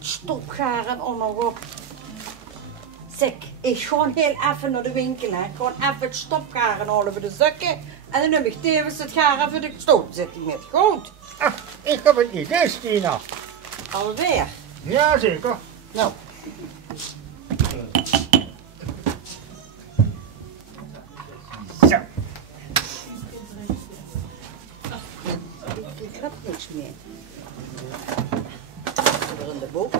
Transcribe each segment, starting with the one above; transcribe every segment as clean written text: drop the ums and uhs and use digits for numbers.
stopgaren onderop. Zeg, ik ga heel even naar de winkel, hè. Ik ga even het stopgaren halen voor de zakken. En dan neem ik tevens het garen voor de stoelzitting met. Goed. Ah, ik heb een idee, Stina. Alweer? Jazeker. Nou. Zo. Ik heb niks meer. Er in de box.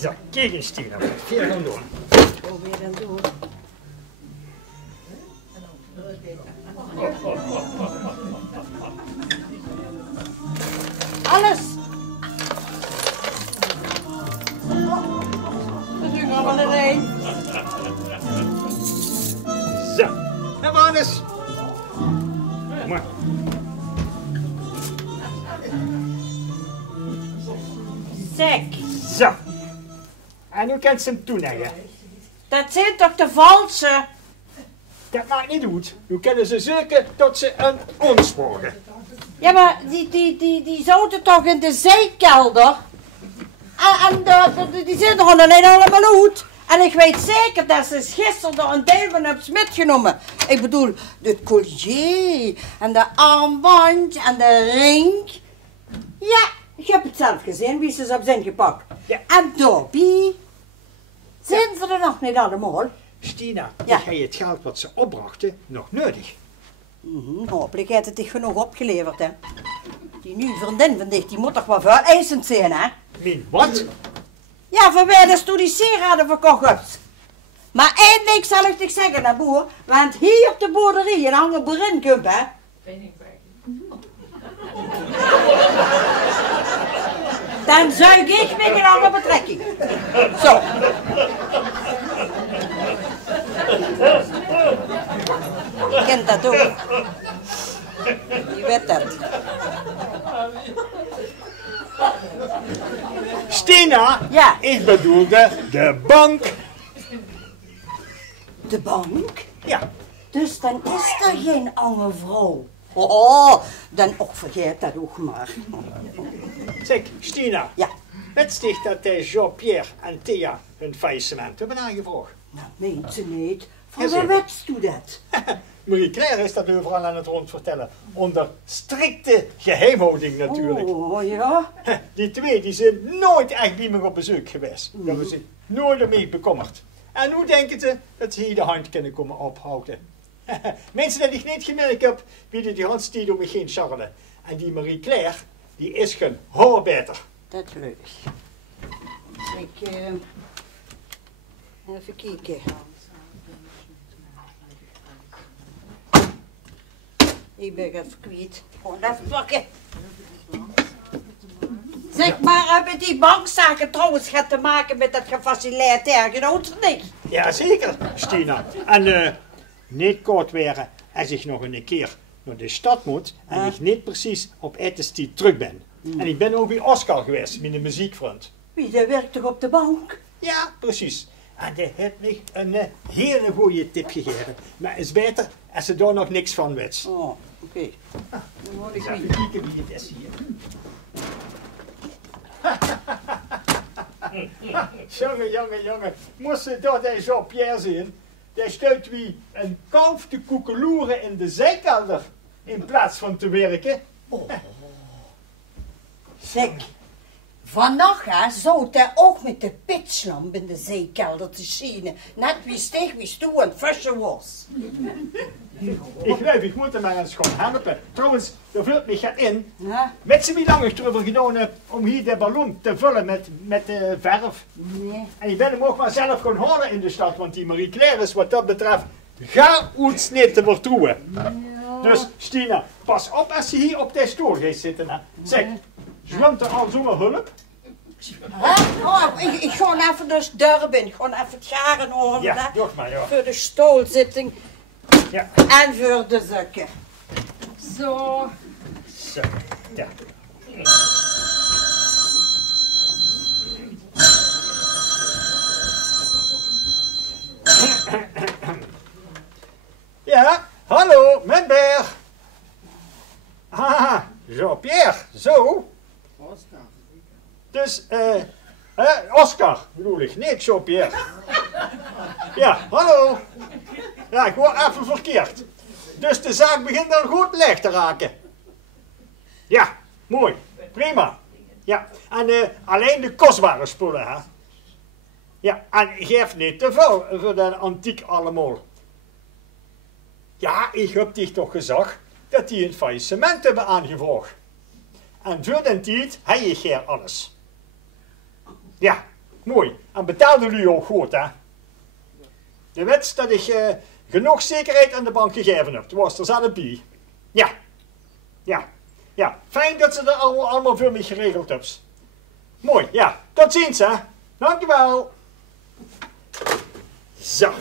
Zo, kijk eens, Stina. Veel gaan doen. Wat wil je dan doen? Alles! Dat is nu allemaal erin. Zo, en Wannes. Maar. Zeg, Zo. En nu kent ze hem toeleggen. dat zijn toch de valse? Dat maakt niet uit. Nu kunnen ze zoeken tot ze een ons worden. Ja, maar die zouden toch in de zeekelder? En die zijn er alleen allemaal uit. En ik weet zeker dat ze gisteren er een deel van hebben metgenomen. Ik bedoel, het collier en de armband en de ring. Ja, ik heb het zelf gezien, wie ze hebben ingepakt. Ja. En Dobby, zijn ze er nog niet allemaal? Stina, Ja. heb je het geld wat ze opbrachten nog nodig? Hopelijk heeft het zich genoeg opgeleverd, hè. Die nieuwe vriendin van dich, die moet toch wel vereisend zijn, hè? Min wat? Ja, van waar dus toen die sieraden verkocht hebt. Maar één ding zal ik je zeggen, hè, boer. Want hier op de boerderie hangen boerinkumpen, hè. Dan zuig ik met een andere betrekking. Zo. Je kent dat ook. Je weet dat. Stina, Ja. ik bedoelde de bank. De bank? Ja, Dus dan is er geen andere vrouw. Oh, dan ook vergeet dat ook maar. zeg Stina. Ja. Het sticht dat Jean-Pierre en Thea hun faillissement hebben aangevraagd. Nou, weet ze niet. Van Jazeker. waar wetst u dat? Marie-Claire is dat overal aan het rondvertellen. Onder strikte geheimhouding natuurlijk. Oh, ja? Die twee die zijn nooit echt bij me op bezoek geweest. Daar hebben ze nooit ermee bekommerd. En hoe denken ze dat ze hier de hand kunnen komen ophouden? Mensen die ik niet gemerkt heb, bieden die handstier om me heen scharrelen. En die Marie-Claire, die is geen hoor beter. Dat is leuk. Ik, even kijken. Ik ben even kwijt. Gewoon even pakken. Zeg maar, hebben die bankzaken trouwens gaat te maken met dat gefaciliteerd genoot niet? Jazeker, Stina. En niet kort waren als ik nog een keer naar de stad moet en ik niet precies op etenstie terug ben. En ik ben ook bij Oscar geweest, met een muziekvriend. Wie, dat werkt toch op de bank? Ja, precies. En die heeft me een hele goede tip gegeven. Maar het is beter als ze daar nog niks van weet. Oh, oké. Dan word ik Even weer. kijken wie het is hier. Jongen. Moest je dat deze Jean-Pierre zien? Die stuit wie een kalf te koekeloeren in de zijkelder. In plaats van te werken. Zeg, vannacht hè, zou hij ook met de pitchlamp in de zeekelder te schijnen. Net wie steeg wie stoel en frische was. Ik geloof, ik moet hem maar eens gaan helpen. Trouwens, er vult me gaat in. Ja? Weet je wie lang ik erover gedaan heb om hier de ballon te vullen met verf? Nee. En je bent hem ook maar zelf gaan halen in de stad, want die Marie-Claire is wat dat betreft ga iets niet te vertrouwen. Ja. Dus Stina, pas op als je hier op de stoel gaat zitten. Hè. Zeg, zwemt er al zomaar hulp? Hè? Oh, ik ga even dus deur binnen. Ik ga even het garen horen. Ja, hè, doe maar, ja. voor de stoelzitting Ja. en voor de zakken. Zo. Zo, ja. Ja, hallo, met Berg. Ah, Jean-Pierre, zo. Oscar, bedoel ik. Nee, Jean-Pierre. Ja, hallo. Ja, ik word even verkeerd. Dus de zaak begint al goed licht te raken. Ja, mooi. Prima. Ja, en alleen de kostbare spullen, hè. Ja, en geef niet te veel voor de antiek allemaal. Ja, ik heb dich toch gezegd dat die een faillissement hebben aangevraagd. En voor den tijd heb je hier alles. Ja, mooi. En betaalde jullie ook goed, hè? Je weet dat ik genoeg zekerheid aan de bank gegeven heb. Was er zelf bij. Ja. Ja. Ja. Fijn dat ze dat allemaal voor mij geregeld hebben. Mooi, ja. Tot ziens, hè. Dankjewel. Zo.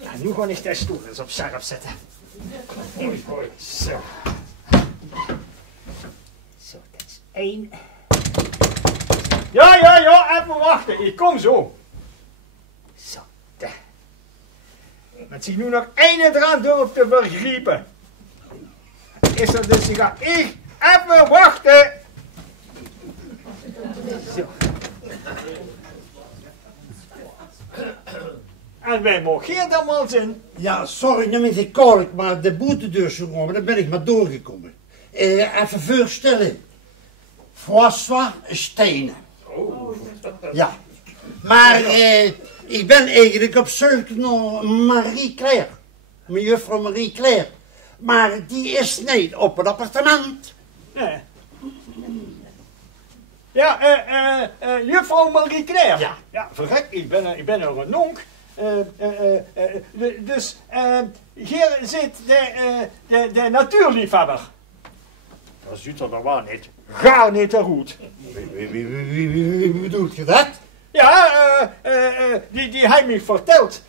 Ja, nu ga ik de stoel eens op scherp zetten. Mooi, mooi. Zo. Zo, dat is 1. Ja, even wachten. Ik kom zo. Zo, daar. Met zich nu nog 1 eraan durf te vergriepen. Is er dus, ik ga even wachten. Zo. En wij mogen hier dan wel zijn. Ja, sorry, neem me niet kwalijk, maar de boetendeur zo open, daar ben ik maar doorgekomen. Even voorstellen. François Stenen. Oh. Ja. Maar ik ben eigenlijk op zoek naar Marie Claire. Mejuffrouw Marie Claire. Maar die is niet op het appartement. Nee. Ja, juffrouw Marie Claire. Ja. Ja, verrek, ik ben er een nonk. Dus hier zit de natuurliefhebber. Dat ziet er dan wel niet. Gaar niet te goed. Wie bedoelt je dat? Ja, die heeft me verteld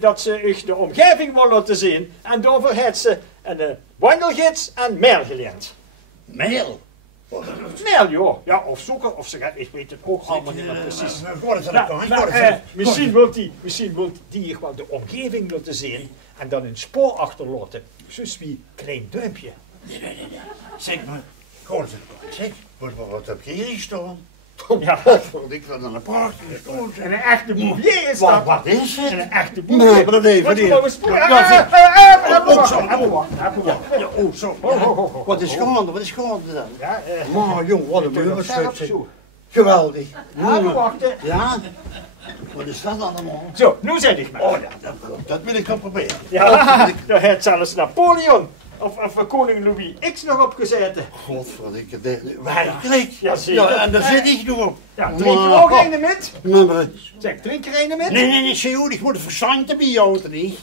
dat ze echt de omgeving wil laten zien. En daarvoor heeft ze een wandelgids en mail geleerd. Mail? Mail, joh. Ja, of zoeken, of ze gaat, ik weet het ook allemaal niet meer precies. Misschien wil die wel de omgeving laten zien en dan een spoor achterlaten. Zoals wie klein duimpje. Nee. Zeg maar, hoor eens even, zeg, wat heb je hier staan? Ja. Ik vind dat een prachtige stoel. En een echte bouvier is dat. Wat is het? En een echte Nee, bouvier. maar dat even Wat je niet. wou een spoor. Oh, zo. Wat is gaande? Wat is gaande dan? Ja, Maar jong, wat een mooie scherp stuk. zo. Geweldig. Even wachten. Ja? Wat is dat allemaal? Zo, nu zet ik me. Oh ja, dat wil ik wel proberen. Ja, daar heeft zelfs Napoleon of koning Louis X nog opgezeten. Godverdikke, werkelijk. Ja, zeker. Ja, en daar zit ik nog op. Ja, drink je ook een met? Maar, Zeg, drink er een met? nee, Sjoerd, ik moet een verstand bij jou, niet?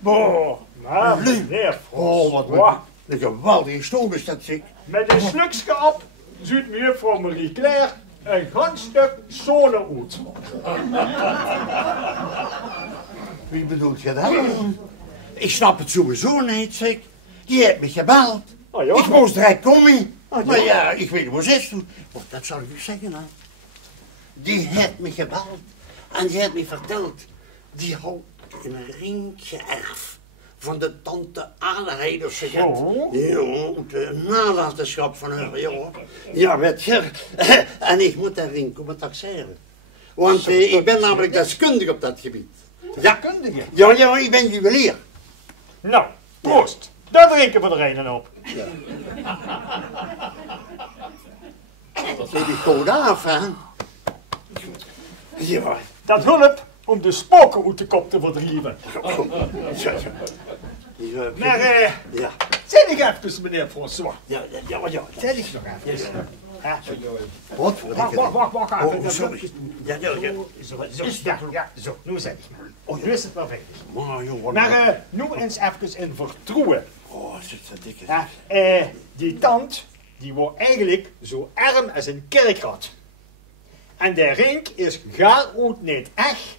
Boah. Maar, meneer Oh, wat een geweldige stoel is dat, zeg. met een slukske op, ziet mevrouw Marie Claire een ganz stuk zonne-uit. Wie bedoelt je dat? Ik snap het sowieso niet, zeg. Die heeft me gebeld. Oh, ja? Ik moest direct komen. ja? Maar ja, ik weet niet hoe ze is toen. Oh, dat zou ik zeggen, hè. Die heeft me gebeld. En die heeft me verteld. Die had een ring geërfd. Van de tante Adelheid, zeg het. Oh. Ja, de nalatenschap van haar, ja. Ja, weet je. En ik moet dat ring komen taxeren. Want ik ben namelijk deskundig op dat gebied. Ja, Kundige. ja, ik ben juwelier. Nou, proost. Daar drinken we er een op. Dat weet ik goed af, hè. Ja. Dat hulp om de spoken uit de kop te verdrijven. Maar, Ja. zeg ik even, meneer François. Ja. Zeg ik nog even. Wat? Wacht even. Oh, sorry. Ja. Zo, nu zeg ik maar. Oh, nu is het wel veilig. Maar, joh, Maar nu eens even in vertrouwen. Oh, zit dat dikke. Ja, die tand, die wordt eigenlijk zo arm als een kerkrat. En de ring is gaar uit niet echt.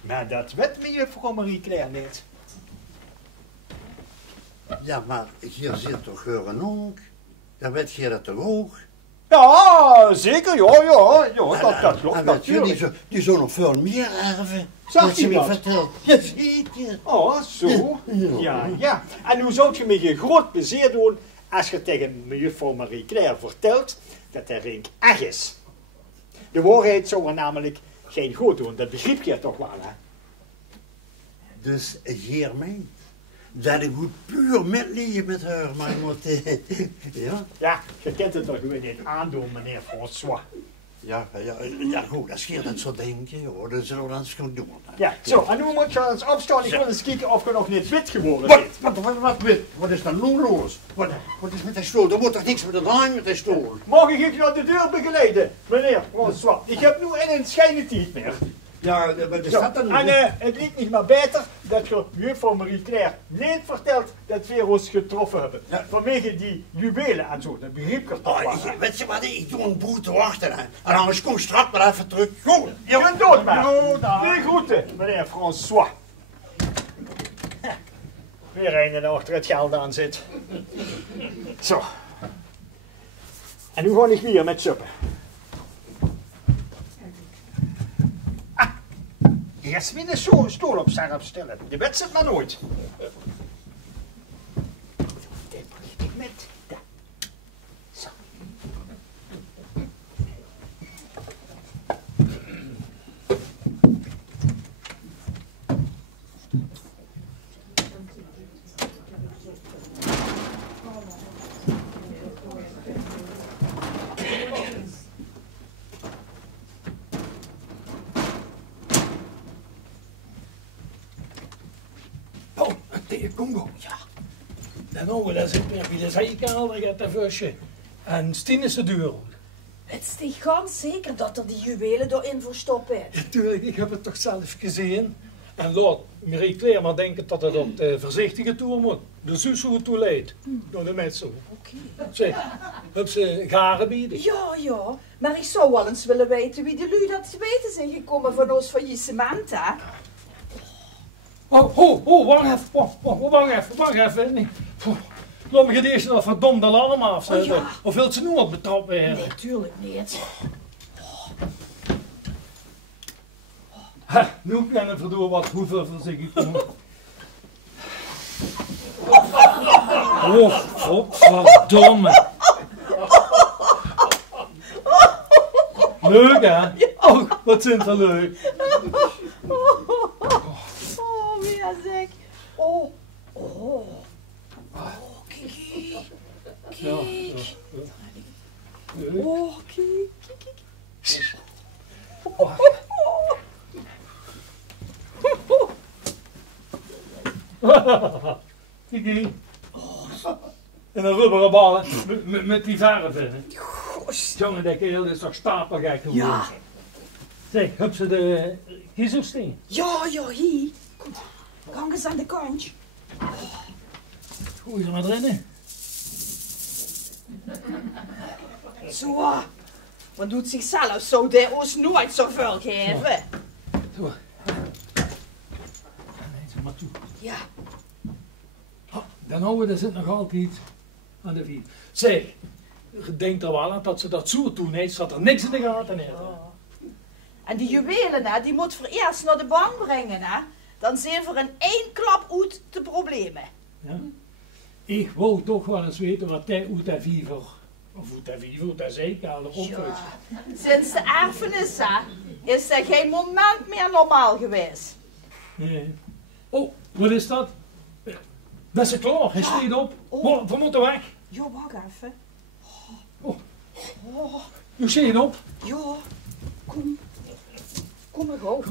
Maar dat weet mevrouw Marie Claire niet. Ja, maar hier zit toch een onk? Dan weet je dat toch ook? Ja, zeker, ja, dat klopt En natuurlijk. die zou nog veel meer erven. Zag dat je ze me dat? vertelt. Ja, ziet je. Oh, zo. Ja. En nu zou je me je groot plezier doen als je tegen mevrouw Marie Claire vertelt dat de ring echt is. De waarheid zou er namelijk geen goed doen. Dat begrijp je toch wel, hè? Dus jij meent dat ik goed puur medelijden met haar, maar moet... ja? Ja, je kent het toch gewoon niet aandoen, meneer François. Ja, goed, als je dat zo denkt, hoor, dan zullen we dat eens gaan doen. Ja, zo, en nu moet je eens opstaan. Ik wil eens kijken of je nog niet wit geworden bent. Wat wit? Wat is dat nou los? Wat is met die stoel? Er moet toch niks met het aan met die stoel? Mag ik je naar de deur begeleiden, meneer François? Ik heb nu een schijne tijd meer. Ja, wat is Zo, dat dan? en het lijkt niet maar beter dat je juffrouw Marie-Claire niet vertelt dat we ons getroffen hebben. Ja. Vanwege die juwelen en zo, dat begrijp ik toch wel. Weet je wat, ik doe een boete wachten, hè. En anders kom straks maar even terug. Goed. Je bent dood, maar. Dood, Veel groeten, meneer François. Weer een achter het geld aan zit. Zo. En nu ga ik weer met suppen. Eerst weer een stoel op scherp stellen. De bed zit maar nooit. Met dat. Zo. Oh, tegen Congo, ja. Dan houden we daar zitten we bij de zijkamer, gaat dat vusje. En Stien is de deur. Het is niet ganz zeker dat er die juwelen erin verstoppen is. Natuurlijk, ik heb het toch zelf gezien. En laat Marie-Claire maar denken dat het op de voorzichtige toer moet. De zus hoe het toe leidt. Door de mensen. Oké. Zeg, heb ze garen bieden? Ja, maar ik zou wel eens willen weten wie de lui dat te weten zijn gekomen van ons faillissement, hè? Wacht even. Nee. Laat me eerst nog verdomd alarm afzetten. Oh, ja. Of wil ze nu wat betrapt werden? Nee, tuurlijk niet. Ha, nu kan ik verdoen wat hoeveel voorzichtig komen. Oh, godverdomme. Leuk, hè? Oh, wat zijn ze leuk. Oh, wie zeg. Oh, kijk. Ja, Kijk. leuk. Oh, kijk. Kiki. En een rubberen ballen met die verf in. Jongen, dat kerel is toch stapelgek geworden. Ja. Zeg, heb ze de kiezersteen? Ja, hier. Kom, gang eens aan de kantje. Gooi ze maar erin. Zo. Man doet zichzelf zo, dat ons nooit zoveel geven. Zo. Nee, zeg maar toe. Ja. Oh, dan houden we, er zit nog altijd aan de vier. Zeg, je denkt er wel aan dat ze dat zo doen heeft, zat er niks in de gaten in. En die juwelen, hè, die moet voor eerst naar de bank brengen, hè. Dan zijn voor in één klap uit de problemen. Ja? Ik wou toch wel eens weten wat hij uit dat viever, of uit dat zeker erop is. Ja. Sinds de erfenis, hè, is er geen moment meer normaal geweest. Nee. Oh, wat is dat? Dat is klaar, hij steekt op. Oh. We moeten weg. Ja, wacht even. Nu steekt op. Ja, kom. Kom maar gauw.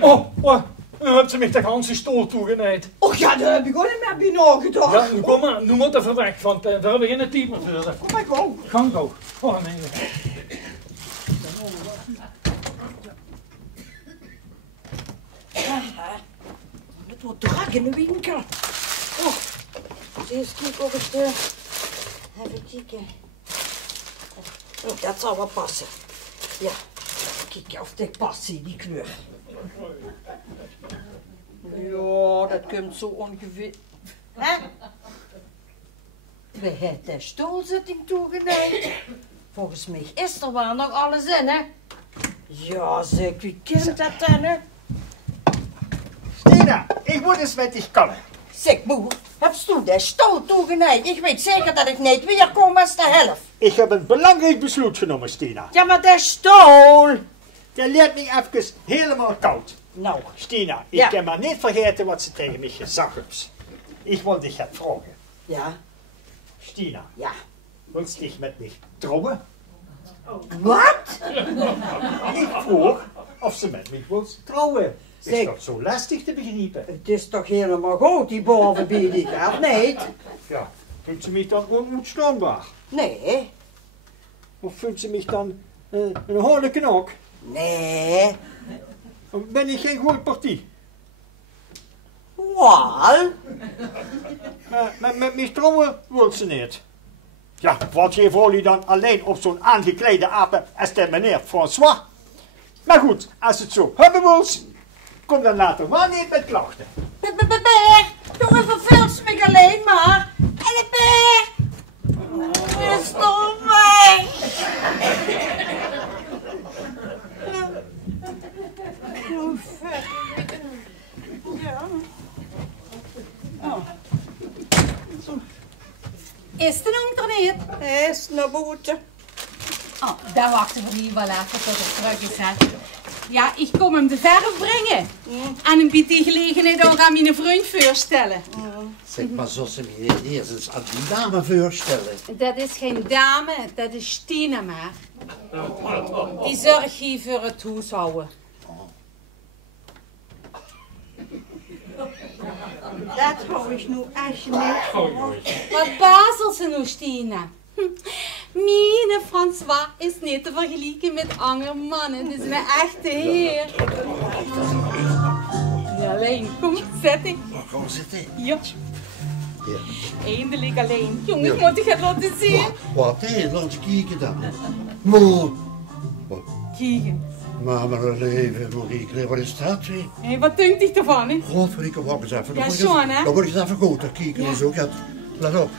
Oh, nu heeft ze me de ganse stoel toegenaaid. Oh ja, daar heb ik ook niet meer bij nagedacht. Ja, nu kom maar, nu moet even weg, want we hebben geen tijd meer verder. Kom maar gauw. Gang toch. Oh nee. Het wordt druk in de winkel. Oh, eens kijken of het... even kijken. Oh, dat zal wel passen. Ja, kijk of dit past in die kleur. Ja, dat komt zo ongeveer. Hè? We hebben de stoelzitting toegenaaid. Volgens mij is er wel nog alles in, hè? Ja, zeg, wie kent dat dan, hè? Stina, ik moet eens met dich kallen. Zeg, boer, heb je de stoel toegeneid? Ik weet zeker dat ik niet weer kom als de helft. Ik heb een belangrijk besluit genomen, Stina. Ja, maar de stoel. Dat leert me even helemaal koud. Nou, Stina, ik Ja. kan maar niet vergeten wat ze tegen mij gezegd heeft. Ik wil dich het vragen. ja, Stina, ja. willst dich met mij trouwen? Wat? Ik vroeg of ze met mij wil trouwen. Is Zeg. dat zo lastig te begrijpen? Het is toch helemaal goed, die bovenbieding, of niet? Ja, vindt ze mij dan onuitstaanbaar? Nee, Of vindt ze mij dan een harde knok? nee. Ben ik geen goede partij? Wel, Maar met mij trouwen wil ze niet. Ja, wat geeft jullie dan alleen op zo'n aangeklede apen als de meneer François? Maar goed, als het zo hebben wilt, kom dan later maar niet met klachten. Beer, jongen, verveelt me alleen maar. En de beer. Is toch weg. Oh, vet. Ja. Oh. Is het nog niet? Is naar boete. Oh, dan wachten we hier wel even tot het terug is. Hè. Ja, ik kom hem de verf brengen. En hem biedt die gelegenheid ook aan mijn vriend voorstellen. Zeg maar, zo ze me eerst eens aan die dame voorstellen. Dat is geen dame, dat is Stina maar. Die zorgt hier voor het huishouden. Dat hou ik nu echt niet voor. Wat bazelt ze nu, Stina? Mijn François is niet te vergelijken met andere mannen. Het is een echte heer. Ja, alleen, kom, zet ik. Maar gewoon zitten. Ja, Ja. eindelijk alleen. Jongens, Ja. moet ik het laten zien? Wat hé, laat eens kijken dan. Maar, Kieken. maar leven, Marieke, wat is dat weer? Hé, wat denkt u ervan, hè? Godverdikke, wacht eens even. Ja, Sean, hè? Dan word ik eens even goed, dan kijken en zo. Let op.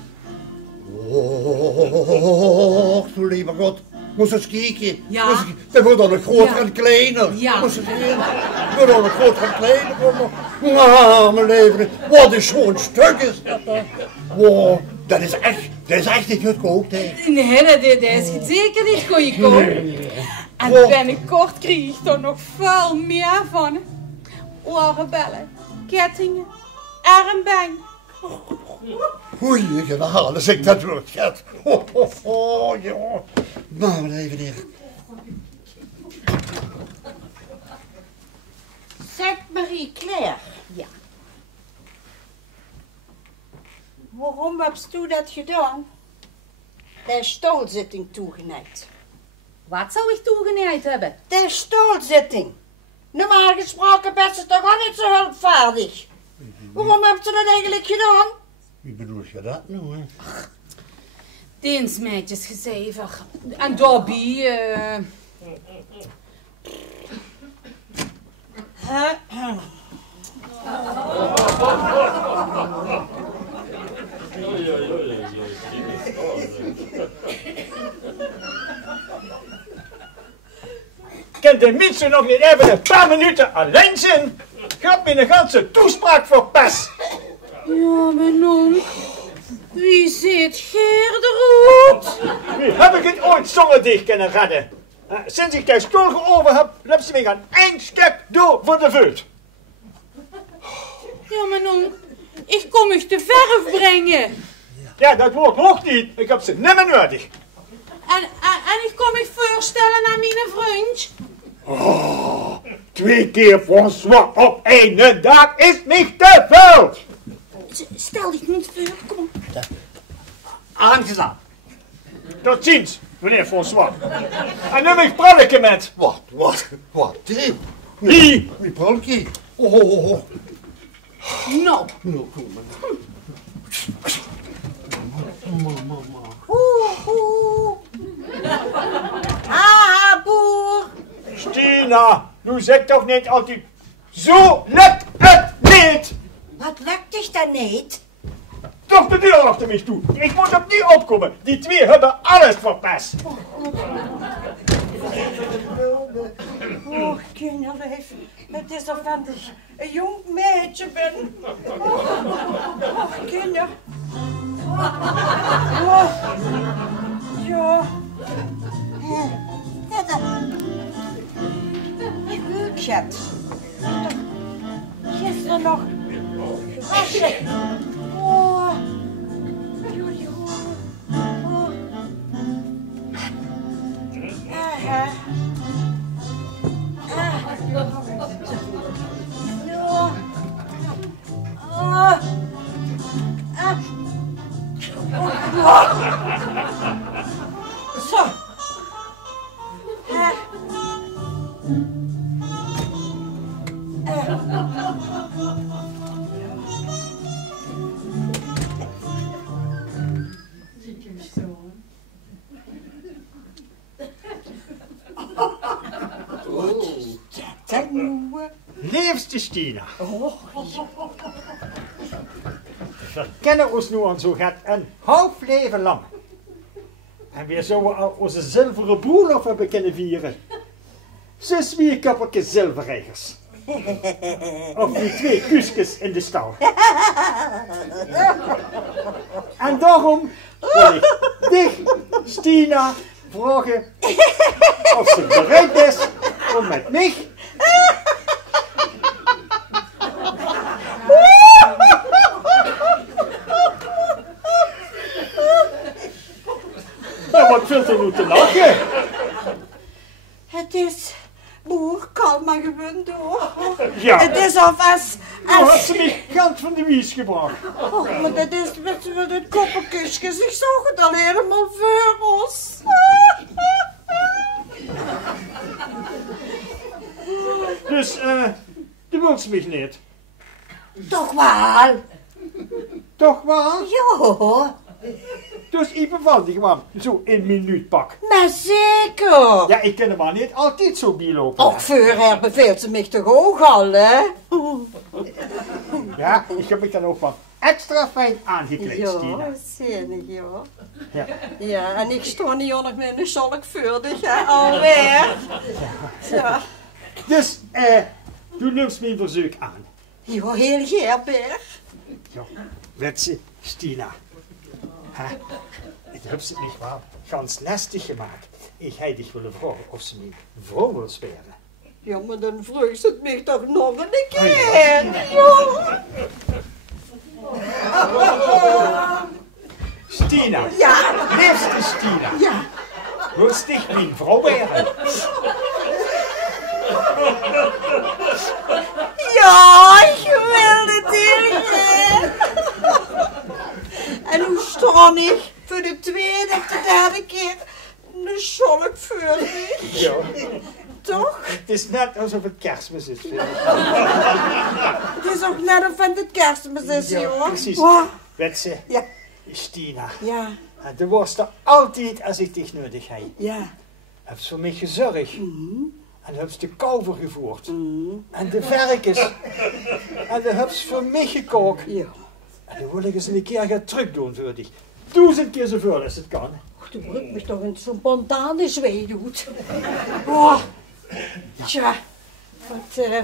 Toen lieve God. Moest eens kijken. Ja. Moest eens- Dat wordt dan een groter Ja. en kleiner. Ja. Moest eens zien. Dat wordt dan een groter en kleiner. Nou, mijn leven. Wat een schoon stuk is dat. Wow, dat is echt niet goedkoop, hè. Nee, dat is zeker niet goedkoop. En Goh. binnenkort krijg ik er nog veel meer van. Oorbellen, kettingen, armband. Oei, genade, zeg dat wordt schat. Ja. Maar even hier. Zeg Marie-Claire. Ja. Waarom heb je dat gedaan? De stoelzitting toegeneigd. Wat zou ik toegeneigd hebben? De stoelzitting. Normaal gesproken bent ze toch al niet zo hulpvaardig. Waarom heb je dat eigenlijk gedaan? Wie bedoel je dat nou, hè? Dienstmeidjes gezever. En daarbij, Kan de mensen nog niet even een paar minuten alleen zijn? Gaat me een ganse toespraak voor pas. Ja, mijn oom. Wie zit Geerderhoed? Wie heb ik het ooit zonder dich kunnen redden? Sinds ik de stoel geover heb, hebben ze me een eindstep door voor de veut. Ja, mijn oom. Ik kom u de verf brengen. Ja, dat woord nog niet. Ik heb ze nimmer nodig. En ik kom u voorstellen aan mijn vriend. 2 keer François op één dag is niet te veel. Stel dich niet voor, kom. Aangedaan. Tot ziens, meneer François. En nu ik pralletje met. Wat? Dit? Wie? Die pralkie. Oh. Nou, Nou, kom maar. Oeh. Haha, boer. Stina, nu zeg toch niet altijd. Zo lukt het niet. Wat lukt dich dan niet? Toch de deur achter mij toe. Ik moet opnieuw opkomen. Die twee hebben alles verpest. Oh, kinderlijf. Het is alsof ik een jong meisje ben. Oh, kinder. Oh, ja. Schat. Gisteren nog gewassen. Oh. Zo. Liefste Stina. We kennen ons nu al zo gaat een half leven lang. En we zouden al onze zilveren bruiloft hebben kunnen vieren. Zus wie kappertje zilverreigers. Of die 2 kusjes in de stal. En daarom wil ik dich, Stina, vragen of ze bereid is om met mij wat wilt u nu te lachen? Het is... Boer, kalm maar gewoon door. Ja. Het is als... Nou had ze niet geld van de wies gebracht. Oh, maar dat is met het koppenkusjes. Ik zag het al helemaal voor ons. Dus, de wilt ze mij niet. Toch wel? Toch wel? Ja. Dus ik beval die gewoon zo in minuut pak. Maar zeker. Ja, ik kan er maar niet altijd zo bijlopen. Och, voor beveelt ze mij toch ook al, hè? Ja, ik heb me dan ook van extra fijn aangekleed, Stina. Ja, zeker, ja. Ja. Ja, en ik sta niet nog met een zorgvuldig, hè, alweer. Ja. Dus, du neemt mijn verzoek aan. Ja, heel geerberg. Ja, weet ze, Stina. Ik heb ze niet waar gans lastig gemaakt. Ik had dich willen vragen of ze mijn vrouw wil spelen. Ja, maar dan vroeg ze het mij toch nog een keer. Ja. Stina. Ja. Beste Stina. Ja. Wil dich mijn vrouw werden? Ja, ik wil het heel graag. En hoe sta ik voor de tweede of de derde keer een scholk voor me? Ja. Toch? Het is net alsof het kerstmis is. Vind ik. Het is ook net of het kerstmis is, Ja, joh. precies. Oh, Weet ze, ja, Stina. ja, Du was er altijd als ik dich nodig heb. ja. Heb ze voor mij gezorgd. En heb ze de kalver gevoerd. Mm, En de varkens. En dan heb ze voor mij gekookt. ja. En dan wil ik eens een keer gaan terug doen voor dich. 1000 keer zoveel als het kan. Och, de brug me toch een spontane zwee doet. Oh, tja.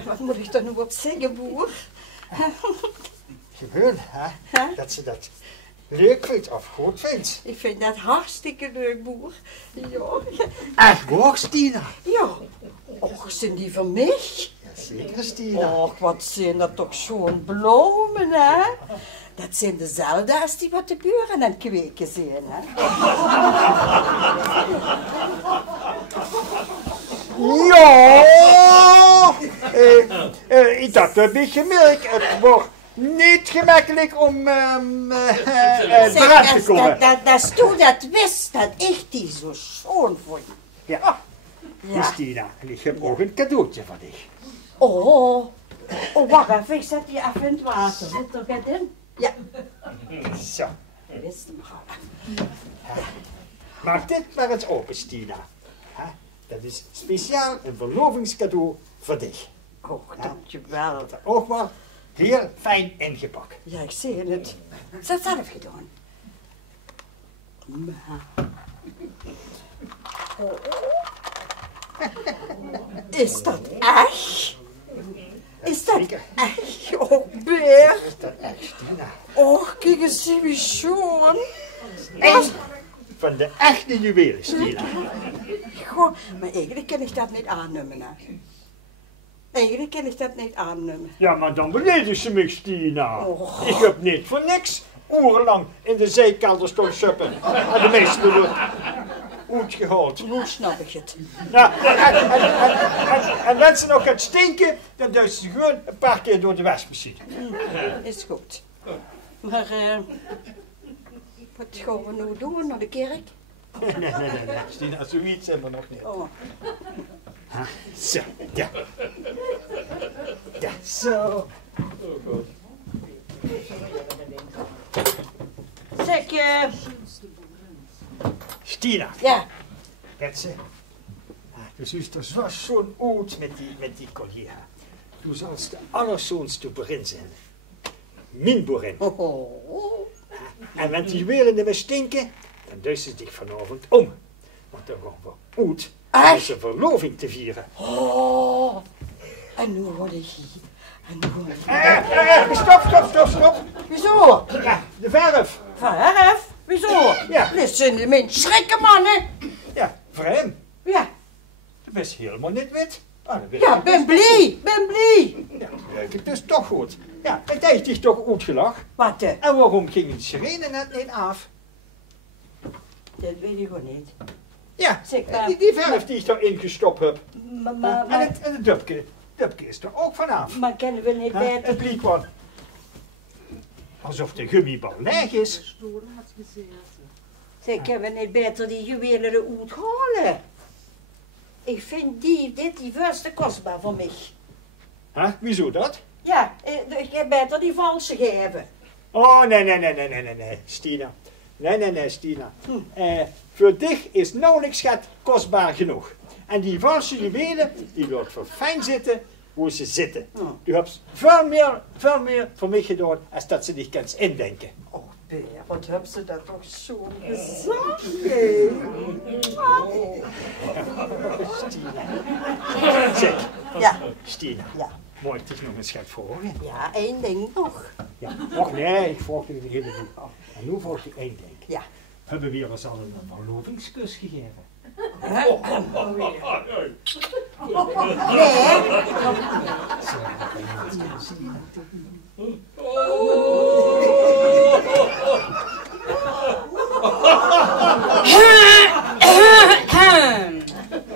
Wat moet ik dan nu op zeggen, boer? Gewoon, hè? Hè? Dat ze dat leuk vindt of goed vindt. Ik vind dat hartstikke leuk, boer. Ja. Echt waar, Stina? Ja. Och, zijn die van mij? Jazeker, Stina. Och, wat zijn dat toch zo'n bloemen, hè? Dat zijn dezelfde als die wat de buren aan het kweken zijn, hè? Ja, dat heb ik gemerkt. Het wordt niet gemakkelijk om eruit te komen. Dat toen dat wist, dat ik die zo schoon vond. Ja, Ja. Stina, en ik heb ook een cadeautje voor dich. Oh, wacht even, ik zet die even in het water. Zit er het in? Ja, Zo, wist hem al. maak dit maar eens open, Stina. Dat is speciaal een verlovingscadeau voor dich. Oh, dankjewel. Ook wel heel fijn ingepakt. Ja, ik zie het. Ze had zelf gedaan. Maar. Oh. Is dat echt? Is dat echt? Oh, Beer. Is dat echt, Stina? Oh, kijk eens, zie wie schoon. Eén van de echte juwelen, Stina. Goh, maar eigenlijk kan ik dat niet aannemen, hè. Eigenlijk kan ik dat niet aannemen. Ja, maar dan beledig ze me, Stina. Och. Ik heb niet voor niks urenlang in de zeekelder staan suppen. En de meesten doen uitgehaald. Nu snap ik het. Ja, en wenn ze nog gaat stinken, dan duist ze gewoon een paar keer door de wasmachine. Is goed. Maar, wat gaan we nou doen? Naar de kerk? Nee. Stina, zoiets hebben we nog niet. Oh. Zo, ja. Ja, zo. Zeg, Stina, ja. Betse. De zuster was zo'n oud met die collier. Du sollst de allerzoonste boerin zijn. Mijn boerin. Oh. En wenn die juwelen niet meer stinken, dan duist ze zich vanavond om. Want dan gaan we uit om Echt? zijn verloving te vieren. Oh. En nu word ik hier. En nu word ik hier. Stop. Wieso? Ja, de verf. Verf? Wieso? Ja. Dit zijn de minst schrikken, mannen. Ja, voor hem. Ja. Dat is helemaal niet wit. Ah, dat weet Ja, ik ben dus blij. Ben blij. toch. Ja, dat weet ik dus toch goed. Ja, het heeft zich toch uitgelachen. Wat? En waarom ging die sirene net niet af? Dat weet ik gewoon niet. Ja, Zeg maar. die verf die ik erin gestopt heb. Maar En het dupje is er ook vanaf. maar kennen we niet Hè? beter? Het liep wat alsof de gummibal leeg is. Zeg, kennen we niet beter die juwelen eruit halen? Ik vind die verste kostbaar voor mij. Huh? Wieso dat? Ja, ik heb beter die valse geven. Oh, nee, Stina. Nee, Stina. Voor dich is nauwelijks schat kostbaar genoeg. En die valse juwelen, die wordt voor fijn zitten hoe ze zitten. U hebt veel meer voor mij gedaan, als dat ze zich kunt indenken. Oh, Beer, wat hebben ze dat toch zo gezegd? Zeg, Ja, Stina. ja. Mooi, het is nog een schat voor hoor. Ja, één ding nog. Ja. Och nee, ik volgde de hele ding af. En nu volg je één ding. Ja. Hebben we ons al een verlovingskus gegeven?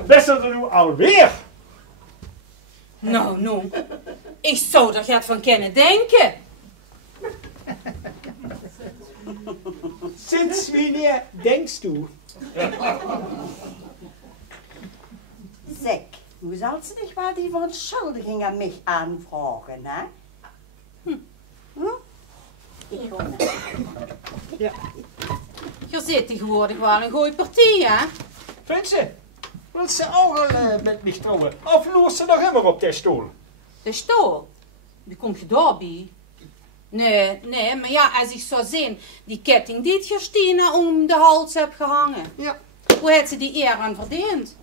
Best dat er nu alweer. Nou, ik zou er gaat van kunnen denken. Sinds wanneer denkst u? Zeg, hoe zal ze zich wel die verontschuldiging aan mij aanvragen, hè? Ik ga Ja. Je zit tegenwoordig wel een goeie partij, hè? Vindt ze? Wil ze ook al met mij trouwen? Of loert ze nog immer op de stoel? De stoel, die komt je daarbij. Nee, maar ja, als ik zou zien, die ketting die het Justina om de hals heb gehangen. Ja. Hoe heeft ze die eer aan verdiend?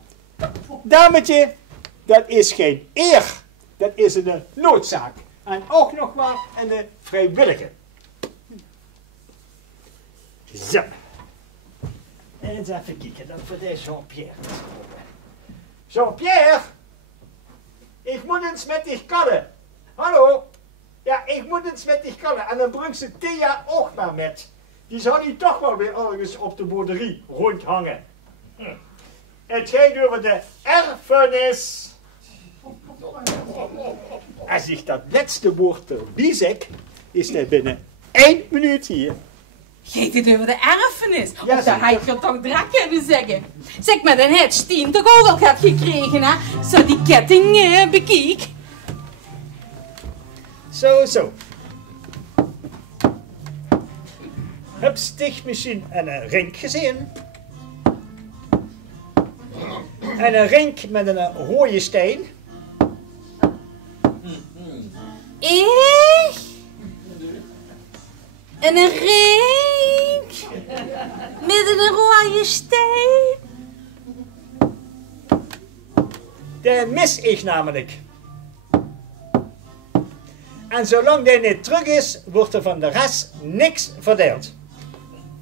Dametje, dat is geen eer. Dat is een noodzaak. En ook nog maar een vrijwillige. Zo. En eens even kijken, dan voor deze Jean-Pierre. Jean-Pierre! Ik moet eens met dich kallen. Hallo? Ja, ik moet eens met dich kallen. En dan brengt ze Thea ook maar met. Die zal hier toch wel weer ergens op de boerderie rondhangen. Het gaat over de erfenis. Als ik dat laatste woord erbij zeg, is hij binnen 1 minuut hier. Geet het over de erfenis? Ja, Of dan had je toch direct kunnen zeggen. Zeg maar, dan heeft Stien toch ook al gehad gekregen, hè? Zo die ketting bekiek. Zo. Heb je misschien een ring gezien? En een ring met een rode steen? Ik? En een ring? Met een rode steen? Die mis ik namelijk. En zolang die niet terug is, wordt er van de rest niks verdeeld.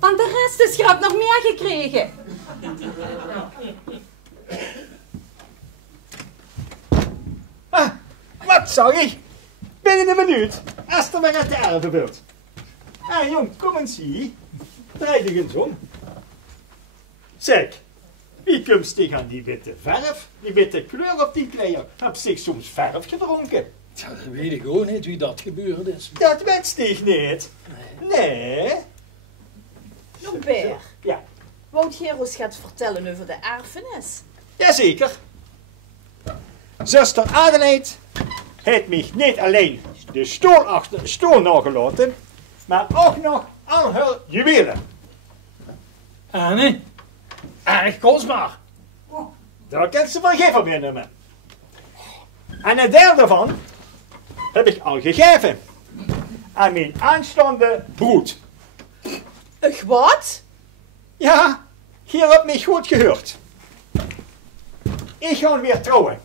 Van de rest is grap nog meer gekregen. Ah, wat zag ik? Binnen een minuut, als er weer uit de erven wilt. Ah jong, kom eens hier. Draai dich eens om. Zeg, wie komt zich aan die witte verf? Die witte kleur op die kleren? Heb zich soms verf gedronken? Ja, dat weet ik ook niet wie dat gebeurd is. Dat weet zich niet. Nee. Jong Beer, Ja, wou jij ons gaat vertellen over de erfenis? jazeker. Zuster Adelheid heeft mij niet alleen de stoel achter de stoel nagelaten, maar ook nog al haar juwelen. Anne, erg kostbaar. Daar kan ze van geen meer nemen. En een deel daarvan heb ik al gegeven aan mijn aanstaande broed. Ach, wat? Ja, hier heb mij goed gehoord. Ik ga weer trouwen.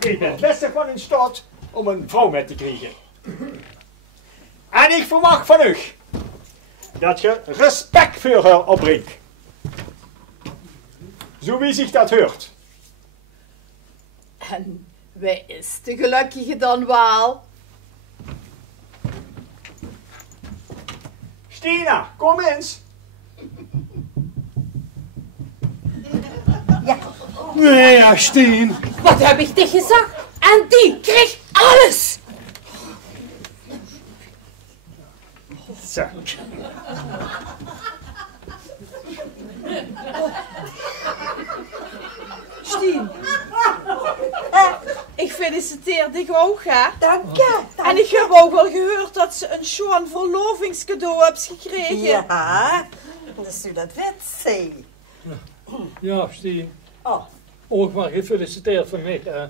Ik ben best van in staat om een vrouw mee te krijgen. En ik verwacht van u dat je respect voor haar opbrengt. Zo wie zich dat hoort. En wie is de gelukkige dan wel? Stina, kom eens. Nee, ja, Steen. Wat heb ik tegen gezegd? En die kreeg alles. Zo. Stien. Ik feliciteer dich ook, hè? Dank je. En ik heb ook al gehoord dat ze een schoon verlovingscadeau hebt gekregen. Ja, dus u dat weet, zei. Ja, Steen. Oh. Ook maar gefeliciteerd van mij, hè.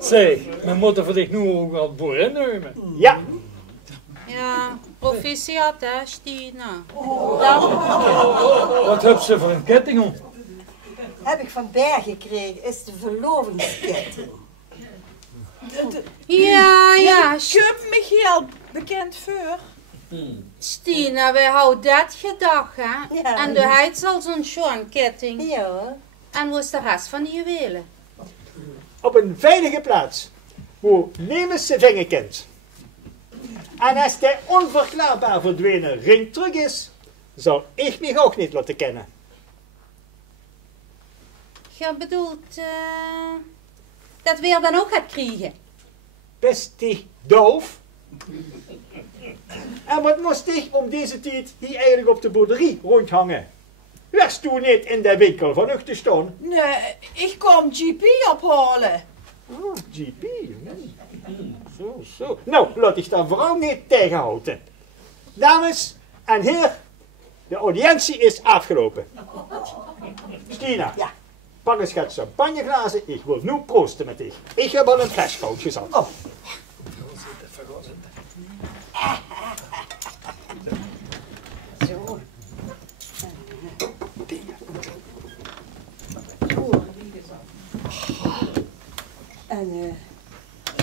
Zeg, we moeten voor dich nu ook wat boerin nemen. Ja, Ja, proficiat hè, Stina. Wat heb ze voor een ketting om? Heb ik van Berg gekregen, is de verlovingsketting. Ja, Kup Michiel, bekend voor. Stina, wij houden dat gedacht, hè. Ja. En de heid zal zo'n schoon ketting. Ja hoor. En hoe is de rest van die juwelen? op een veilige plaats, waar niemand zijn vinger kent. En als de onverklaarbaar verdwenen ring terug is, zal ik mij ook niet laten kennen. Je bedoelt dat weer dan ook gaat krijgen? Best die doof? En wat moest ik om deze tijd hier eigenlijk op de boerderie rondhangen? Was toen niet in de winkel van u te staan? Nee, ik kom GP ophalen. Oh, GP. Zo, zo. Nou, laat ik daar vooral niet tegenhouden. Dames en heren, de audiëntie is afgelopen. Stina, Ja. pak eens wat champagneglazen. Ik wil nu proosten met dich. Ik heb al een flesje gezet. Oh. Zo. En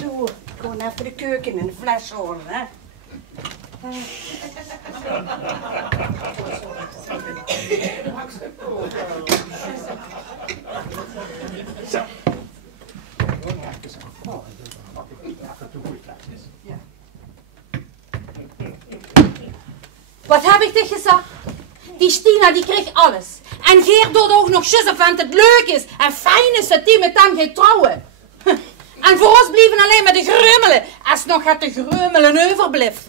zo, gewoon even de keuken in de fles horen, hè. Zo. Wat heb ik tegen gezegd? Die Stina die kreeg alles. En Geert doet ook nog zussen van het leuk is en fijn is dat die met hem gaat trouwen. En voor ons blijven alleen maar de grummelen, als nog gaat de grummelen overblijft.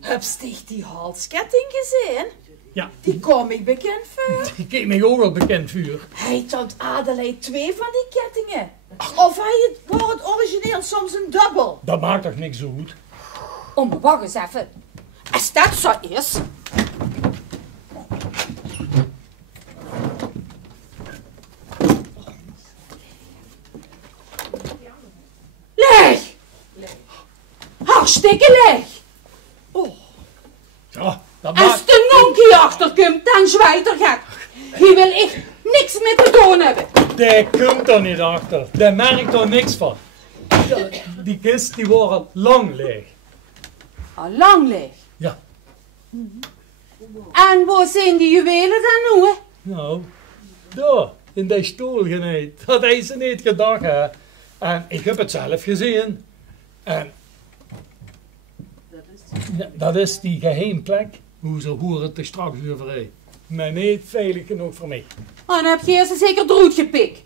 Heb je die halsketting gezien? Ja, Die kom ik bekend voor. die keek mij ook wel bekend vuur. Hij toont Adelheid 2 van die kettingen. Of hij het voor het origineel soms een dubbel. Dat maakt toch niks zo goed? Wacht eens even. Als dat zo is... Leeg! Hartstikke leeg! Ja, dat Als maakt... de nonkie achter achter komt, dan zwijt er gek. Hier wil ik niks mee te doen hebben. Die komt er niet achter. Die merkt er niks van. Die kist die waren lang leeg. Al lang leeg. Ja. En waar zijn die juwelen dan nu? Hè? Nou, daar, in die stoel genaaid. Dat heeft ze niet gedacht, hè. En ik heb het zelf gezien. En ja, dat is die geheimplek. Hoe ze horen er straks over heen. Maar niet veilig genoeg voor mij. Dan heb je eerst zeker droed gepikt.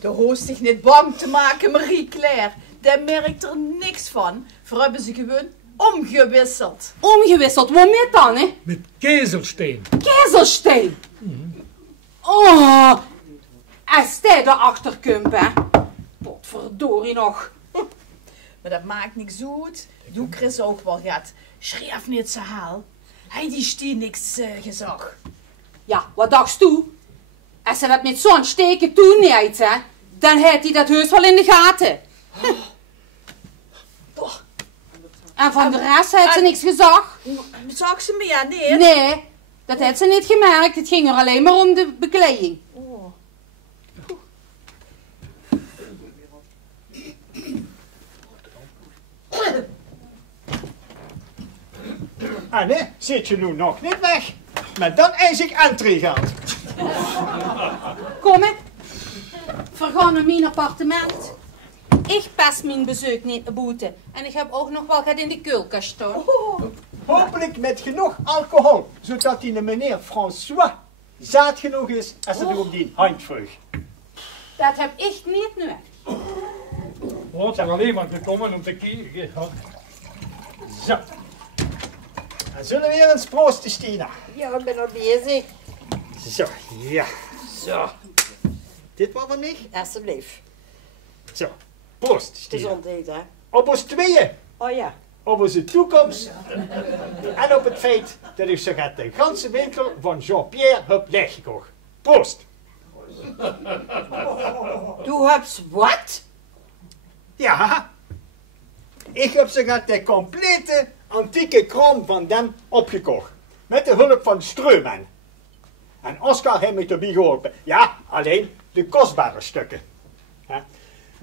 De hoest zich niet bang te maken, Marie-Claire. Daar merkt er niks van. Voor hebben ze gewoon omgewisseld. Omgewisseld, waarmee dan, hè? Met keizelsteen. Keizelsteen. Oh, als hij erachter komt, hè. Potverdorie nog. Maar dat maakt niks uit. Doe Chris ook wel gaat. Schreef niet zo haal. Hij die stie niks gezag. Ja, wat dacht u? Als ze dat met zo'n steken toeneemt, hè, dan heeft hij dat heus wel in de gaten. En van de rest heeft ze niks gezag. Zag ze me ja, nee? Nee, dat heeft ze niet gemerkt. Het ging er alleen maar om de bekleding. Oh. Anne, zit je nu nog niet weg? Maar dan is ik entree gehad. Kom, hè. Vergaan naar mijn appartement. Ik pas mijn bezoek niet naar buiten. En ik heb ook nog wel wat in de koelkast staan. Hopelijk met genoeg alcohol, zodat die meneer François zaad genoeg is als ze er op die hand vroeg. Dat heb ik niet nodig. Wordt er alleen maar gekomen om te kijken. Zo. Dan zullen we weer eens proosten, Stina. Ja, ik ben al bezig. Zo, ja. Zo, Dit was er niet? alsjeblieft. Zo. Proost, Stina. Gezondheid, hè. Op ons tweeën. Oh ja. Op onze toekomst. En op het feit dat ik zo gaat de ganse winkel van Jean-Pierre heb leeggekocht. Proost. Du hebt wat? Ja. Ik heb zo gaat de complete antieke kroon van dem opgekocht. Met de hulp van Streuman. En Oscar heeft me erbij geholpen. Ja, alleen de kostbare stukken. Ja.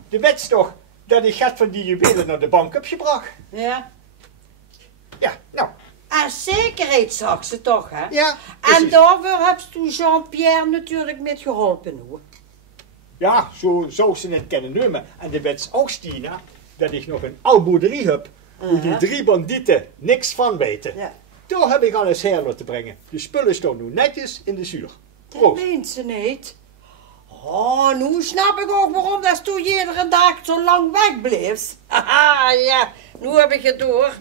De wet is toch dat ik het van die juwelen naar de bank heb gebracht. Ja. Ja, nou. En zekerheid zag ze toch, hè? Ja, En precies. daarvoor heb je Jean-Pierre natuurlijk met geholpen, hoor. Ja, zo zou ze het kennen nemen. En de wet is ook, Stina, dat ik nog een oude boerderie heb. Hoe die 3 bandieten niks van weten. Ja. Daar heb ik alles her laten brengen. De spullen staan nu netjes in de zuur. Dat Proost. meent ze niet. Oh, nu snap ik ook waarom dat toen iedere dag zo lang wegbleef. Haha, ja, nu heb ik het door.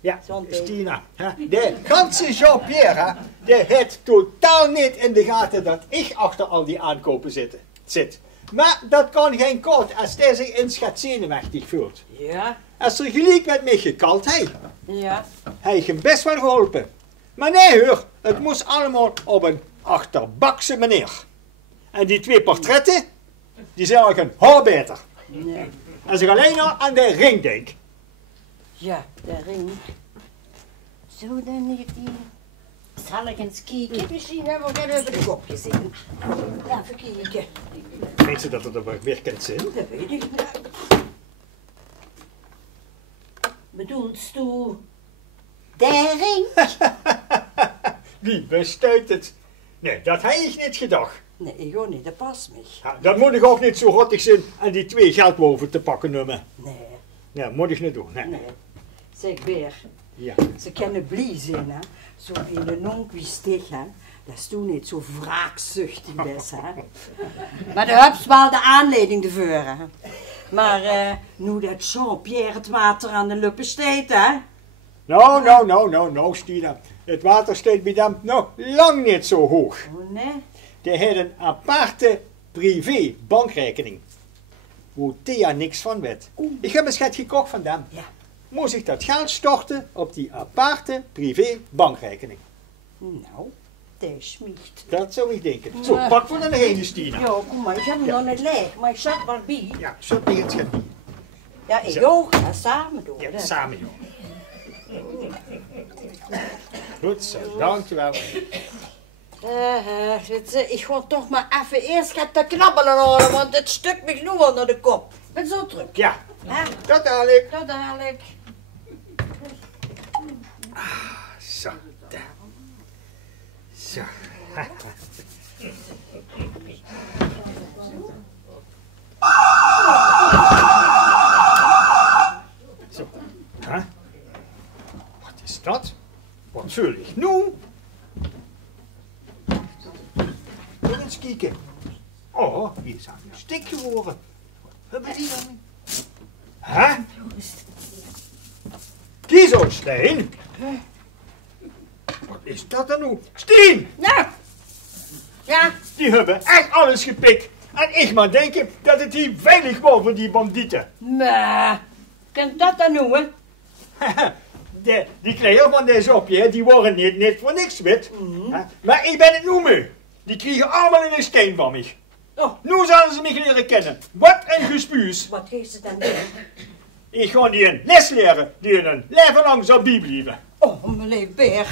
Ja, Gezondheid. Stina. Hè, de ganse Jean-Pierre, hè, die heeft totaal niet in de gaten dat ik achter al die aankopen zit. Maar dat kan geen kwaad als hij zich inschat zenuwachtig voelt. Ja, Als er gelijk met mij gekald hij. ja. Hij heeft hem best wel geholpen. Maar nee hoor, het moest allemaal op een achterbakse manier. En die 2 portretten, die zijn ook een haar beter. Nee. Als ik alleen al aan de ring denk. Ja, de ring. Zo dan niet die. Zal ik eens kijken? Misschien hebben we het over de kop gezien. Even kijken. Weet ze dat het er weer kan zijn? Dat weet ik niet. Bedoelt u de ring? Wie bestuit het? Nee, dat heb ik niet gedacht. Nee, ik ook niet. Dat past me. Ja, dan moet ik ook niet zo rottig zijn en die 2 geldboven te pakken nemen. Nee, Ja, moet ik niet doen. Nee. nee. Zeg weer. Ja. Ze kunnen blij zijn, hè. Zo in een onkwestig, hè. Dat is toen niet zo wraakzuchtig best, hè. Maar daar heb je wel de aanleiding te vuren, hè. Maar nu dat Jean-Pierre het water aan de lippen steekt, hè. Nou, Stina. Het water steekt bij hem nog lang niet zo hoog. Oh, nee. Die heeft een aparte privé bankrekening. Hoe Thea niks van weet. Ik heb een schat gekocht van hem. Ja. Moest ik dat geld storten op die aparte privé bankrekening. Nou, dat is smicht. Dat zou ik denken. Zo, pak voor de heen, Stina. Ja, kom maar. Ik heb hem nog niet leeg, maar ik zat maar bij. Ja, zo tegen het schat. Ja, ik Zo. ook. Ja, samen doen we Ja, dat. samen joh. Goed zo, dankjewel. Weet je, ik ga toch maar even eerst gaan te knabbelen halen, want het stukt me genoeg onder de kop. Ik ben zo terug. Ja, Hè? tot dadelijk. Tot dadelijk. Zo, daar. Zo. Zo, hè? Wat is dat? Wat zul ik nu? Wil eens kijken. Oh, hier is een stik geworden. Wat hebben die dan? Hè? Kiezelstein? Wat is dat dan nu? Stien! Nou. Ja. Die hebben echt alles gepikt. En ik maar denken dat het hier veilig was voor die bandieten. Maar, kan dat dan noemen? Die kleren van deze opje, die worden niet voor niks wit. Maar ik ben het nu mee. Die kregen allemaal in een steen van mij. Oh. Nu zullen ze mij leren kennen. Wat een gespuus. Wat geeft ze dan doen? Ik ga die een les leren die een leven lang zal bijblijven. Oh, meneer Beer.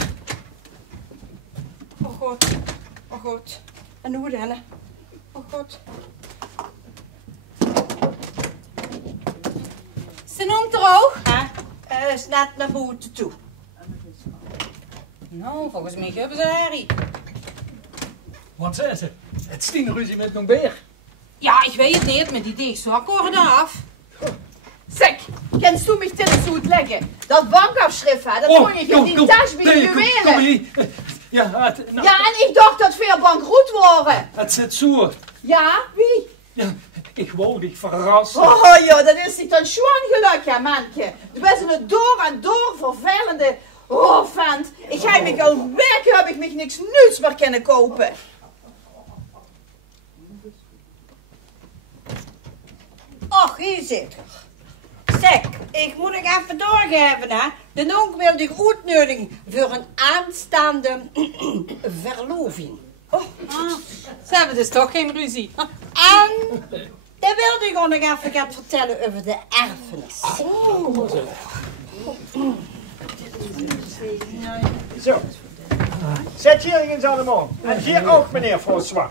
Oh god. Oh god. En hoe dan? Hè? Oh god. Zijn ondroog? Is net naar boven toe. Nou, volgens mij hebben ze herrie. Wat zei ze? Het Stien ruzie met een beer. Ja, ik weet het niet, maar die deegzak hoorde af. Zeg, kennst du mich dit eens uitleggen? Dat bankafschrift, hè, dat vond je in die tas bij de juwelen. Ja, Ja, en ik dacht dat veel bankroet waren. het zit zo. Ja, wie? Ja, ik wou dich verrassen. Oh joh, dat is niet een schoongeluk, hè, manke. Du bent een door en door vervelende vent. Ik heb me al weken heb ik me niks nieuws meer kunnen kopen. Och, hier zit er. Zeg, ik moet ik even doorgeven, hè. De onk wil die uitnodiging voor een aanstaande verloving. Ah, ze hebben dus toch geen ruzie. En dan wilde ik ook nog even gaan vertellen over de erfenis. Zo. Zet hier eens aan de man. En hier ook, meneer François.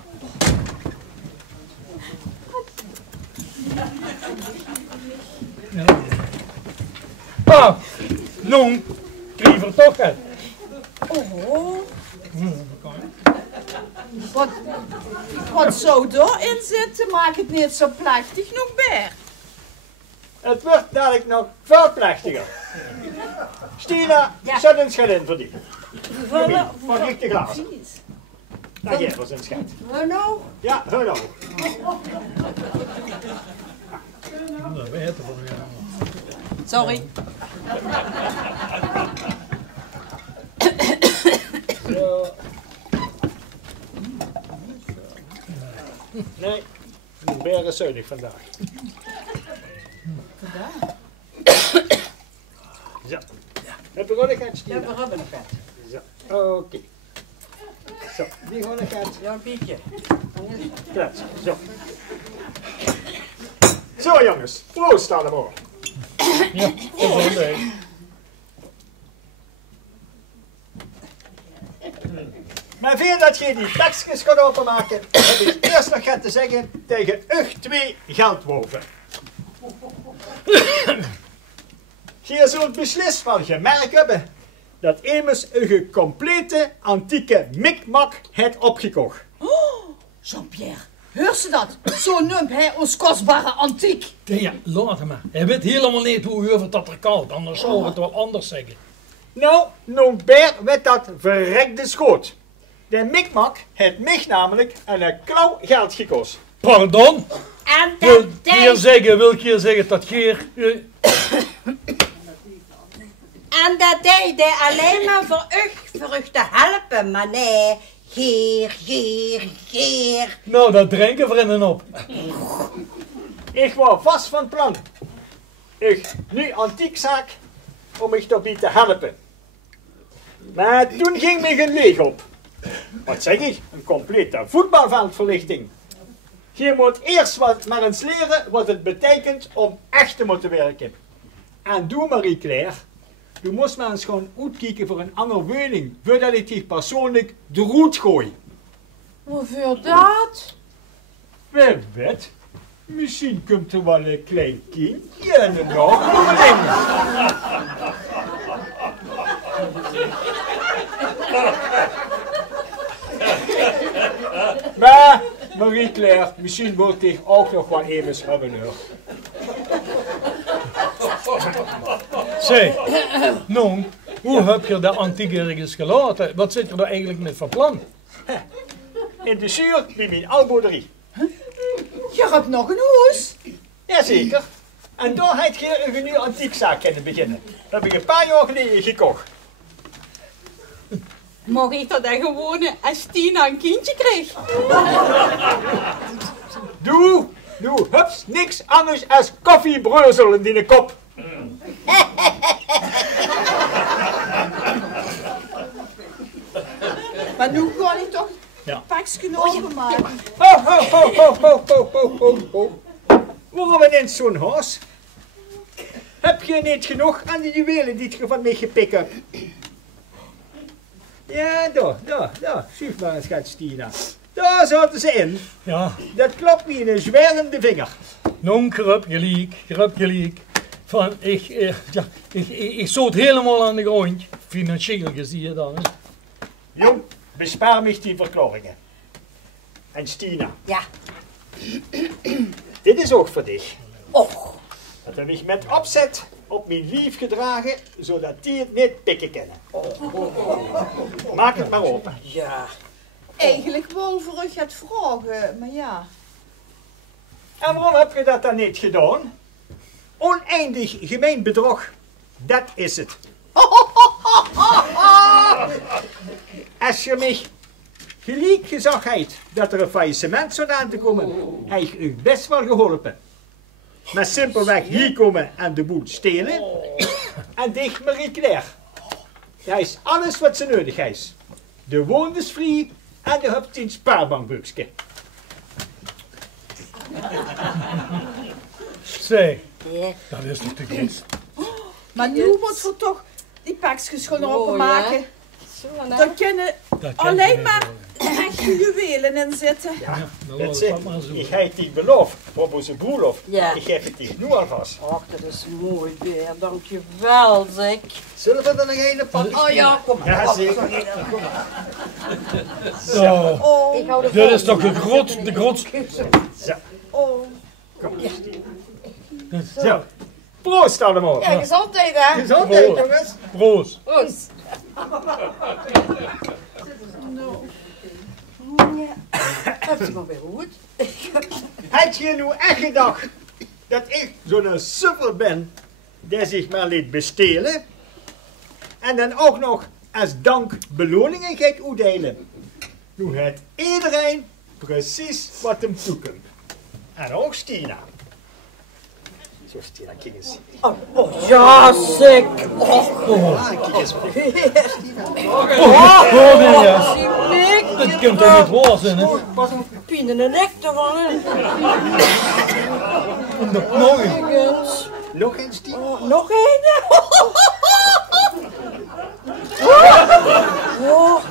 Ah, nou, liever toch hè. Oh, Wat zou daarin zitten, maakt het niet zo plechtig nog meer. Het wordt dadelijk nog veel plechtiger. Stina, Ja. zet een schat in voor die. vullen. Van richting glazen. Daar geef ons een schat. Nou, Ja, hou nou. Dat weet het wel, ja. Sorry. Zo. Nee, de beer is zuinig vandaag. Zo. Heb je gewoon een gat, ja, Stina? we hebben een vet. Zo, oké. Zo, die gewoon een gat. Ja, een beetje. Klets, zo. Zo jongens, proost allemaal. Ja, dat is wel leuk. Maar voordat je die tekstjes gaat openmaken, heb ik eerst nog wat te zeggen tegen u twee geldwoven. Je zult beslist van gemerkt hebben dat immers een complete antieke mikmak het opgekocht. Jean-Pierre, hoor ze dat? Zo noemt hij ons kostbare antiek. Ja, laat hem maar. Hij weet helemaal niet hoe over dat er kalt, anders zou we het wel anders zeggen. Nou, noem Beer met dat verrekte schoot. De mikmak heeft mij namelijk een klauw geld gekost. Pardon? En Wil dat ik hier zeggen dat Geer... En dat deed hij alleen maar voor u te helpen, maar nee. Geer. Nou, dat drinken we in op. Ik was vast van plan. Ik nu antiekzaak om mij daarbij te helpen. Maar toen ging me een leeg op. Wat zeg ik? Een complete voetbalveldverlichting. Je moet eerst maar eens leren wat het betekent om echt te moeten werken. En doe Marie-Claire, Du moest maar eens gewoon uitkijken voor een andere woning, voordat ik dich persoonlijk de roet gooi. Waarvoor dat? Wie weet, misschien komt er wel een klein kindje en een nachkomeling. Maar, Marie-Claire, misschien wordt dich ook nog wel even hebben hoor. Zeg, non, hoe heb je de antieke ergens gelaten? Wat zit je er eigenlijk met van plan? In de zuur bij mijn alboderie. Je hebt nog een huis. Jazeker. En daar heb je een nieuwe antiekzaak kunnen beginnen. Dat heb ik een paar jaar geleden gekocht. Mag ik dat dan gewoon als Tina een kindje kreeg? Doe, hups, niks anders als koffiebreuzelen in de kop. Maar nu ga ik toch Ja. een pakje openmaken. Ho. Waarom ineens zo'n haas? Heb je niet genoeg aan die juwelen die je van mij gepikt hebt? Ja, daar. Zuif maar eens, schat Stina. Daar zaten ze in. Ja, Dat klopt me in een zwerende vinger. non, je hebt gelijk. Van, ik stoot helemaal aan de grond. Financieel gezien dan. Hè. Jong, bespaar mich die verklaringen. En Stina, Ja. dit is ook voor dich. Och. Dat heb ik met opzet op mijn lief gedragen, zodat die het niet pikken kennen. Maak het maar open. Ja. Eigenlijk wel voor u gaat vragen, maar ja. En waarom heb je dat dan niet gedaan? Oneindig gemeen bedrog. Dat is het. Als je mij gelijk gezegd hebt dat er een faillissement zou aan te komen, heb ik u best wel geholpen. Maar simpelweg hier komen en de boel stelen. En dicht Marie-Claire. Dat is alles wat ze nodig heeft. De woondersvrij en de hebt een spaarbankboekje. Zeg, Ja. dat is toch te groot. Maar nu moet we toch die pakjes gewoon Mooi, openmaken. Zo, Dan kunnen Dat kan alleen niet maar echte juwelen in zitten. Ja, dan Dat laat zit. het maar zo. Ik heb die beloofd voor onze broerlof. Ja. Ik geef het die nu alvast. Och, dat is mooi weer. Dankjewel, zeg. Zullen we er nog een pakken? Oh ja, kom maar. Ja, zeker. Zo, Oh, Ik hou de dit is toch volgende. de grootste. Zo, oh. kom. Zo. Proost allemaal. Ja, gezondheid, hè. Gezondheid, jongens. Proost. Proost. Heb je maar weer goed? Had je nu echt gedacht dat ik zo'n suffer ben die zich maar liet bestelen en dan ook nog als dank beloningen gaat uitdelen? Nu heeft iedereen precies wat hem toekomt. En ook Stina. Zo Stina, kijk eens. Oh, ja, zeg. Kijk eens. Dat komt toch niet waar zijn, hè? Wat een pijn in de nek ervan, hè. Nog een. Eens. Nog eens Stina. Oh, nog één. Oh,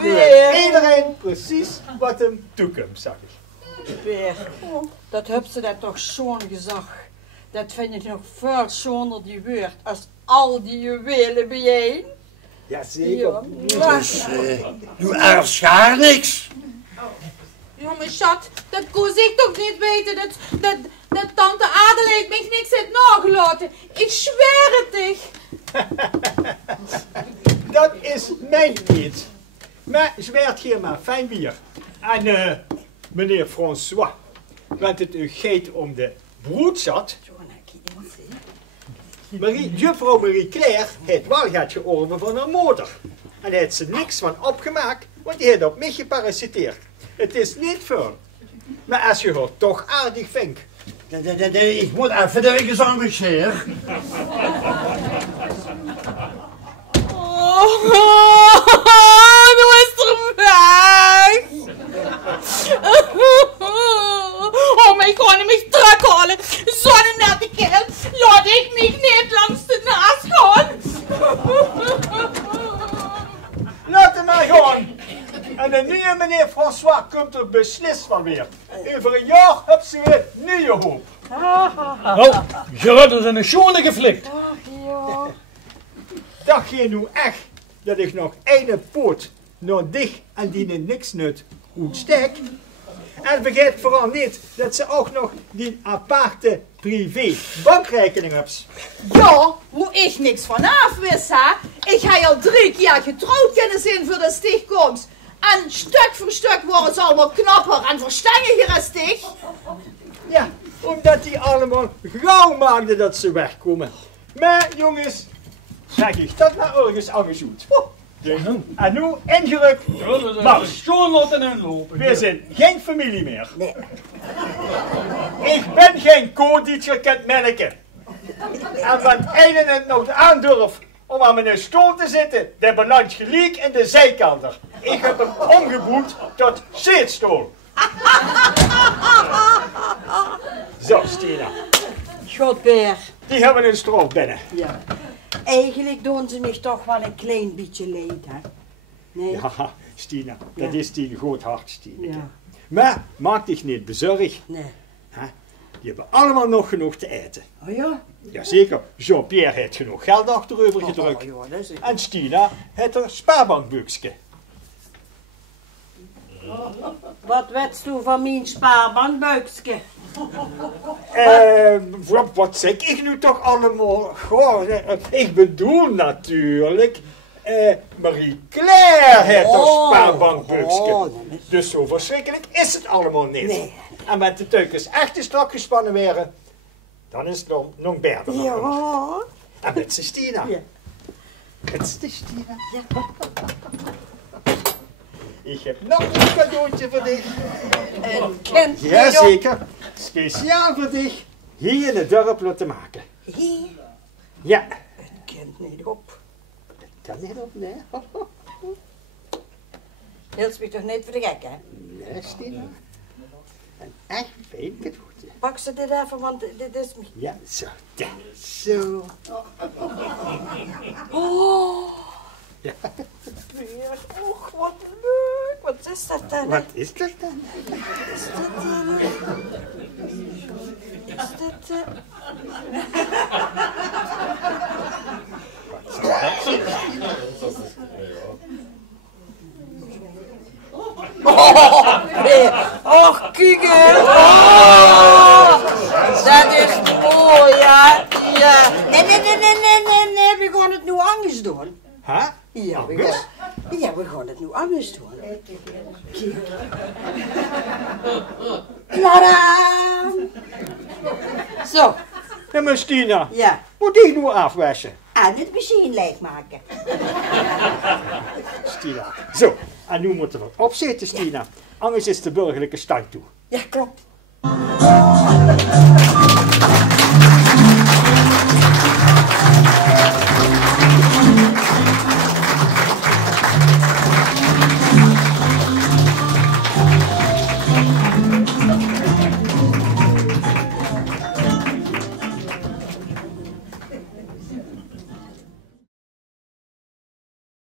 weer. Iedereen precies wat hem toekomt, zag ik. Weer. Dat heb ze dat toch zo'n gezag. Dat vind ik nog veel zonder die woord als al die juwelen bijeen. Jazeker. Dus, doe ergens schaar niks. Ja, maar schat, dat koos ik toch niet weten dat tante Adelaide mij niks heeft nagelaten. Ik zweer het dich. Dat is mijn niet. Maar zweert hier maar fijn bier. En meneer François, want het u gaat om de broedzat. Juffrouw Marie-Claire heeft wel gehad georven van haar moeder. En daar heeft ze niks van opgemaakt, want die heeft op mij geparasiteerd. Het is niet veel. Maar als je haar toch aardig vindt. Ik moet even de gezang weer. Nu is er weg. Oh, maar ik kon hem niet terughalen. Zo'n nette kerel. Laat ik mij niet langs de naast gaan. meneer François komt er beslist van weer. Over een jaar heb ze weer nieuwe hoop. Nou, Gerard is een schone geflikt. Dacht je nu echt dat ik nog één poot naar dich en die niks nut uitstek? En vergeet vooral niet dat ze ook nog die aparte privé bankrekening hebt. Ja, moet ik niks vanaf wissen, hè? Ik heb al 3 keer getrouwd kunnen zijn voor de stichtkomst. En stuk voor stuk worden ze allemaal knapper en verstandiger als dich. Ja, omdat die allemaal gauw maakten dat ze wegkomen. Maar jongens, zeg ik dat nou ergens aangezoet. En nu ingerukt, mars. Schoon laten inlopen. We zijn geen familie meer. Nee. Ik ben geen koe die je kunt melken. En wat ene het nog aandurft om aan mijn stoel te zitten, dat belandt gelijk in de zijkanter. Ik heb hem omgeboekt tot zitstoel. Zo, Stina. Godbeer. Die hebben een stroop binnen. Ja. Eigenlijk doen ze me toch wel een klein beetje leed, hè? Nee? Ja, Stina, dat is die goed hart, Stina. Ja. Maar maak dich niet bezorgd. Nee. Die hebben allemaal nog genoeg te eten. Oh ja? Jazeker, Jean-Pierre heeft genoeg geld achterover gedrukt. Oh, ja, dat is... En Stina heeft een spaarbankboekje. Wat wetst u van mijn spaarbankbuikje? Wat zeg ik nu toch allemaal? Goh, ik bedoel natuurlijk... Marie-Claire heeft een spaarbankboekje. Dus zo verschrikkelijk is het allemaal niet. Nee. En met de teukens echt te strak gespannen werden, dan is het nog beter. Ja. En met z'n Stina. Ja. Met z'n Stina. Ja. Ik heb nog een cadeautje voor dich. Een kind. Jazeker. Speciaal voor dich. Hier in het dorp laten maken. Hier? Ja. Het kind niet op. Het kan niet op, nee. Hield me toch niet voor de gek, hè? Nee, Stina. Een echt fijn cadeautje. Pak ze dit even, want dit is... Ja, zo. Ja, zo. Oh. Ja. Och, wat leuk. Wat is dat dan? Wat is dat dan? Is dat dan? Is dat... Oh, nee. Och, kijk eens. Oh, dat is mooi, ja. Ja. Nee, we gaan het nu anders doen. Huh? Ja, we gaan het nu anders doen. Kijk. Tadaa! Zo. Ja, maar Stina, Ja. moet ik nu afwassen? En het machine leegmaken. Stina. Zo, en nu moeten we opzitten, Stina. Anders is de burgerlijke stand toe. Ja, klopt.